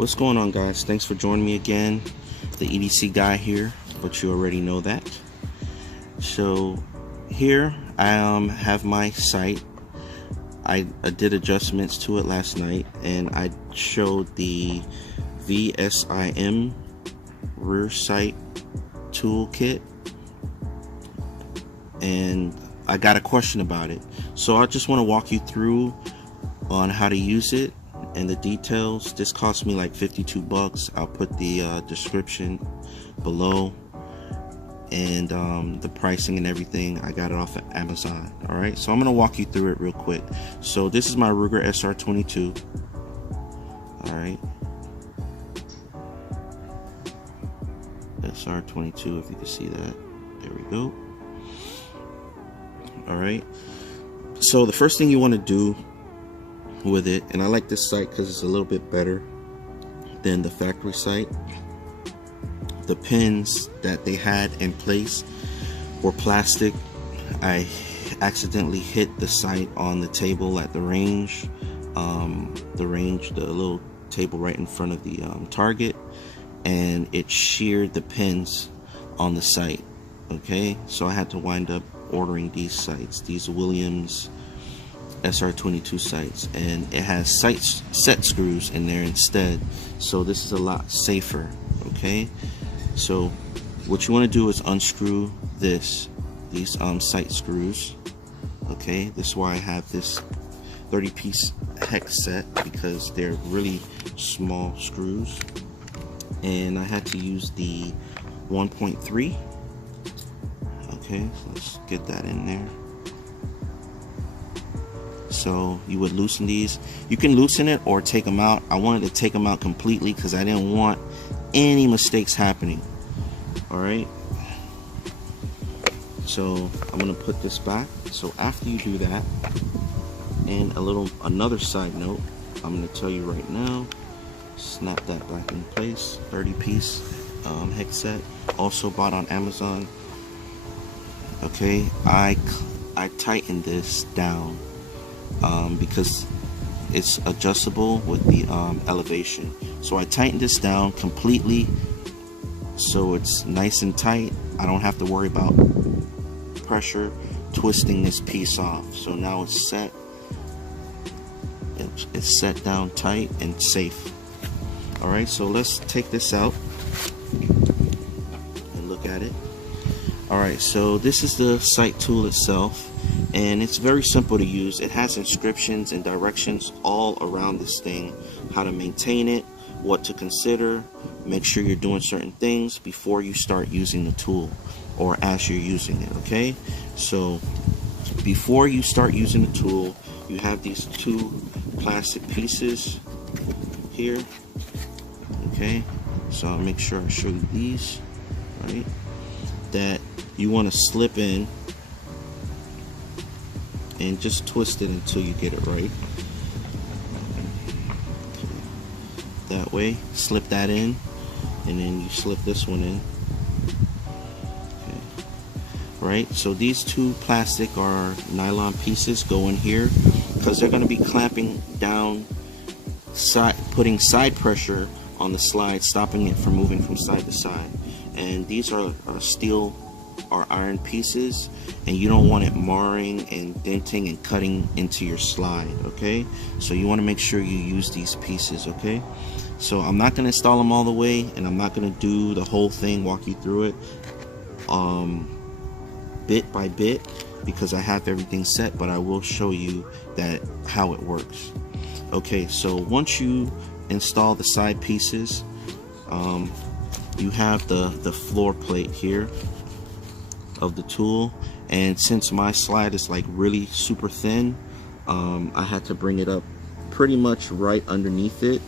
What's going on, guys? Thanks for joining me again. The EDC guy here, but you already know that. So here I have my site. I did adjustments to it last night, and I showed the VISM rear sight toolkit, and I got a question about it. So I just want to walk you through on how to use it and the details. This cost me like 52 bucks. I'll put the description below, and the pricing and everything. I got it off of Amazon. All right, so I'm gonna walk you through it real quick. So this is my Ruger SR22. All right, SR22, if you can see that. There we go. All right, so the first thing you want to do with it, and I like this sight because it's a little bit better than the factory sight. The pins that they had in place were plastic. I accidentally hit the sight on the table at the range, the little table right in front of the target, and it sheared the pins on the sight. Okay, so I had to wind up ordering these sights, these Williams SR22 sights, and it has set screws in there instead, so this is a lot safer. Okay, so what you want to do is unscrew these sight screws. Okay, this is why I have this 30-piece hex set, because they're really small screws, and I had to use the 1.3. okay, so let's get that in there. So you would loosen these. You can loosen it or take them out. I wanted to take them out completely because I didn't want any mistakes happening. All right, so I'm gonna put this back. So after you do that, and another side note, I'm gonna tell you right now, snap that back in place. 30-piece hex set, also bought on Amazon. Okay, I tightened this down because it's adjustable with the elevation. So I tightened this down completely so it's nice and tight. I don't have to worry about pressure twisting this piece off. So now it's set. It's set down tight and safe. All right, so let's take this out and look at it. All right, so this is the sight tool itself, and it's very simple to use. It has inscriptions and directions all around this thing, how to maintain it, what to consider, make sure you're doing certain things before you start using the tool or as you're using it. Okay, so before you start using the tool, you have these two plastic pieces here. Okay, so I'll make sure I show you these, right, that you want to slip in and just twist it until you get it right. That way, slip that in, and then you slip this one in. Okay. Right, so these two plastic or nylon pieces go in here because they're going to be clamping down, putting side pressure on the slide, stopping it from moving from side to side. And these are steel or iron pieces, and you don't want it marring and denting and cutting into your slide. Okay, so you want to make sure you use these pieces. Okay, so I'm not going to install them all the way, and I'm not going to do the whole thing, walk you through it bit by bit, because I have everything set, but I will show you that how it works. Okay, so once you install the side pieces, you have the floor plate here of the tool, and since my slide is like really super thin, I had to bring it up pretty much right underneath it,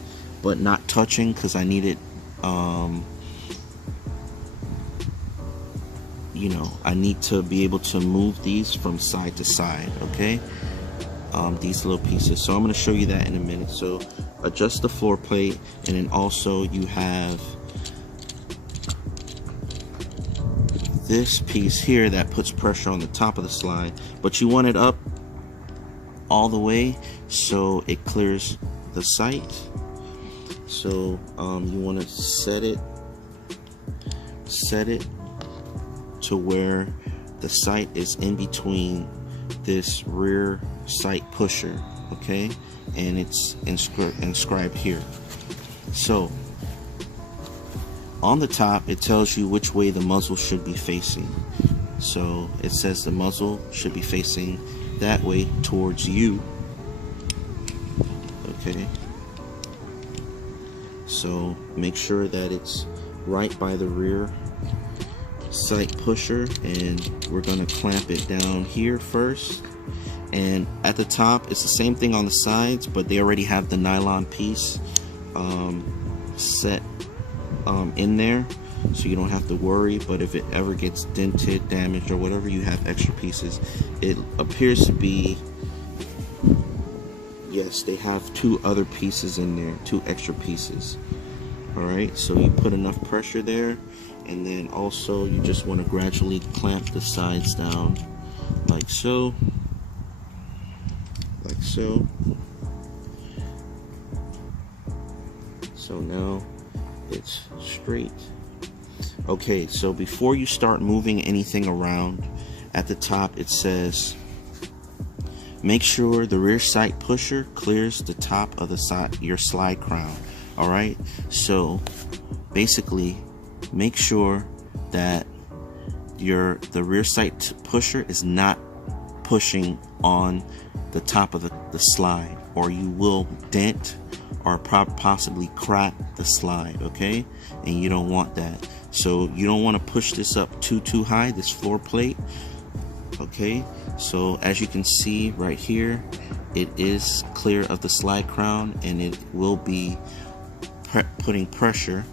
but not touching, because I needed you know, I need to be able to move these from side to side. Okay, these little pieces, so I'm going to show you that in a minute. So adjust the floor plate, and then also you have this piece here that puts pressure on the top of the slide, but you want it up all the way so it clears the sight. So you want to set it to where the sight is in between this rear sight pusher, okay, and it's inscribed here. So on the top it tells you which way the muzzle should be facing. So it says the muzzle should be facing that way towards you, okay. So make sure that it's right by the rear sight pusher, and we're going to clamp it down here first. And at the top it's the same thing on the sides, but they already have the nylon piece set in there, so you don't have to worry. But if it ever gets dented, damaged, or whatever, you have extra pieces. It appears to be, yes, they have 2 other pieces in there, 2 extra pieces. Alright, so you put enough pressure there, and then also you just want to gradually clamp the sides down like so, so now it's straight. Okay, so before you start moving anything around, at the top it says make sure the rear sight pusher clears the top of your slide crown. Alright, so basically make sure that the rear sight pusher is not pushing on the top of the slide, or you will dent or possibly crack the slide, okay? And you don't want that. So you don't want to push this up too high, this floor plate, okay? So as you can see right here, it is clear of the slide crown, and it will be putting pressure.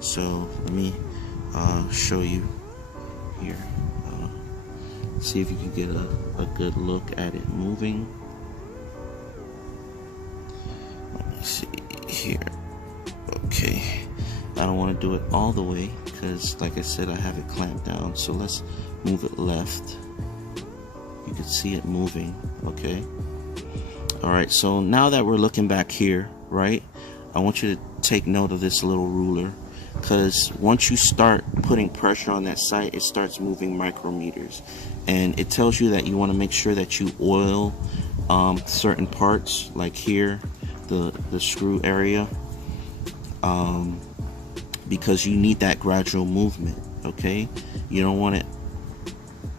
So let me show you here. See if you can get a good look at it moving. Let me see here. Okay, I don't want to do it all the way because, like I said, I have it clamped down. So let's move it left. You can see it moving. Okay. All right. So now that we're looking back here, right, I want you to take note of this little ruler, because once you start putting pressure on that sight, it starts moving micrometers, and it tells you that you want to make sure that you oil certain parts, like here, the screw area, because you need that gradual movement. Okay, you don't want it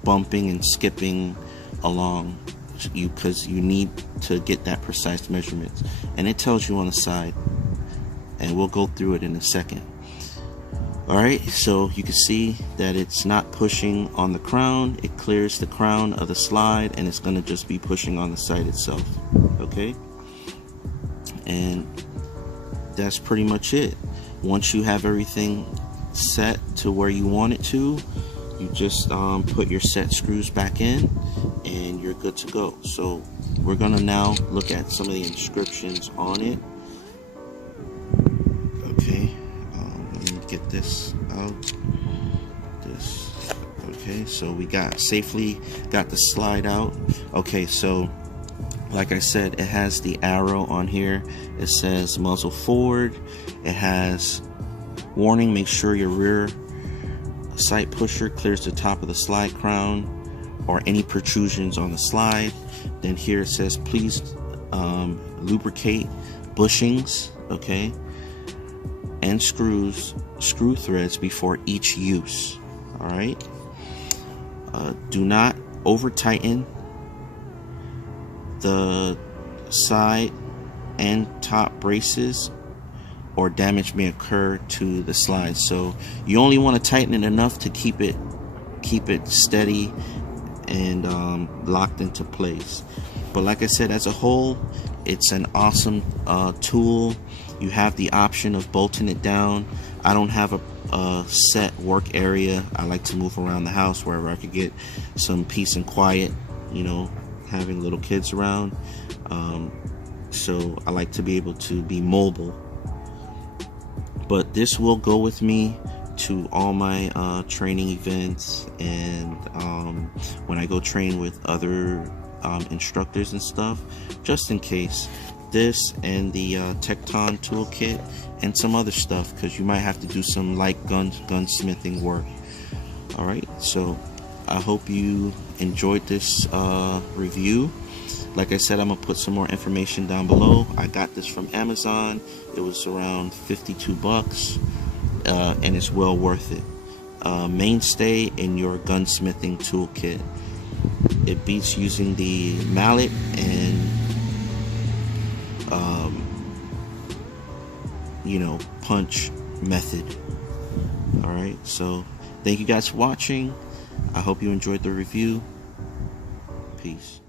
bumping and skipping along, because you need to get that precise measurements, and it tells you on the side, and we'll go through it in a second. Alright, so you can see that it's not pushing on the crown. It clears the crown of the slide, and it's going to just be pushing on the sight itself. Okay, and that's pretty much it. Once you have everything set to where you want it to, you just put your set screws back in, and you're good to go. So we're gonna now look at some of the inscriptions on it. Okay, let me get this out. Okay, so we safely got the slide out. Okay, so like I said, it has the arrow on here. It says muzzle forward. It has warning, make sure your rear sight pusher clears the top of the slide crown or any protrusions on the slide. Then here it says please lubricate bushings, okay, and screw threads before each use. All right, do not over tighten the side and top braces, or damage may occur to the slide. So you only want to tighten it enough to keep it steady and locked into place. But like I said, as a whole, it's an awesome tool. You have the option of bolting it down. I don't have a set work area. I like to move around the house wherever I could get some peace and quiet, you know, having little kids around. So I like to be able to be mobile. But this will go with me to all my training events, and when I go train with other instructors and stuff, just in case. this and the TEKTON toolkit and some other stuff, because you might have to do some light gunsmithing work. Alright, so I hope you enjoyed this review. Like I said, I'm gonna put some more information down below. I got this from Amazon. It was around 52 bucks, and it's well worth it. Mainstay in your gunsmithing toolkit. It beats using the mallet and punch method. Alright, so thank you guys for watching. I hope you enjoyed the review. Peace.